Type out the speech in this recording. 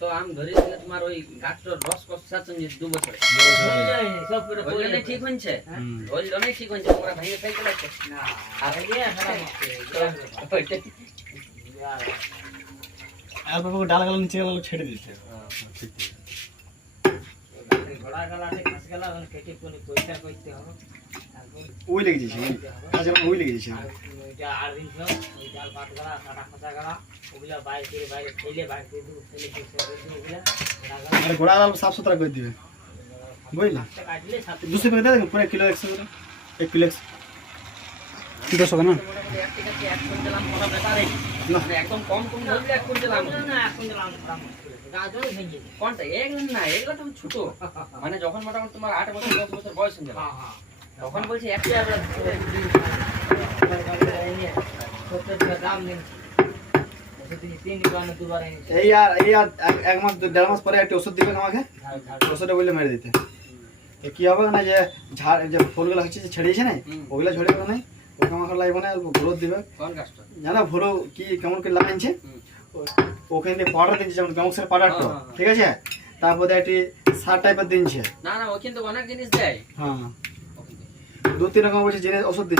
তো আম ধরে দিলে তোমার ওই গাছটার রস কষাচ্ছেন যে 2 বছরে সব পুরো ওইখানে ঠিক হচ্ছে ওই জন্যই ঠিক হচ্ছে ওরা ভাঙে খাই চলে যাচ্ছে না আর এই আর বাবু ডালগুলো নিচে গেল ছেড়ে দিতে ঘোড়া গলাতে ঘাস গলা কেটে কোনি পয়সা করতে হবে ওই লেগে যাচ্ছে আচ্ছা ওই লেগে যাচ্ছে ওইটা আর দিন ওই ডাল পাত গলা কাটা খোঁচা গলা ওগুলা বাইরে ফেলে বাইরে ফেলে ওগুলা আর ঘোড়া ডাল সাফ সুতরা করে দিবে বুঝলা কাটলে 200 টাকা দেন পুরো কিলো 100 করে 1 কিলো 200 না মোটামুটি এক থেকে 1 কুইন্টাল আম করা ব্যাপারে না মানে একদম কম কম ধরলে 1 কুইন্টাল আম না এখন দিলাম গাজর ভেঙে কোনটা এগুলো না এগুলো তো ছোট মানে যখন মোটামুটি তোমার 8 বছর 10 বছর বয়স হয়ে যাবে হ্যাঁ তখন বলছি একটা দাম দিন তিন দোকানে দুবার এনেছে এই আর এক মাস 1.5 মাস পরে একটা ওষুধ দিবেন আমাকে ওষুধটা বলে মেরে দিতে তো কি হবে না যে ঝাড় যে ফুলগুলো হচ্ছে যে ছেড়েছে না ওগুলা ঝরে গেল না ওকে আমাকে লাগবে না গ্রোথ দিবে কোন গাছটা জানা ভরো কি কেমন করে লাগাইছে ওখানে দিয়ে পাউডার দিচ্ছে যেমন গ্যামক্সের পাউডারটা ঠিক আছে তারপরে একটি সার টাইপের দিচ্ছে না না ও কিন্তু অনেক জিনিস দেয় হ্যাঁ 2-3 রকম বলছে জিনিস ওষুধ দিচ্ছে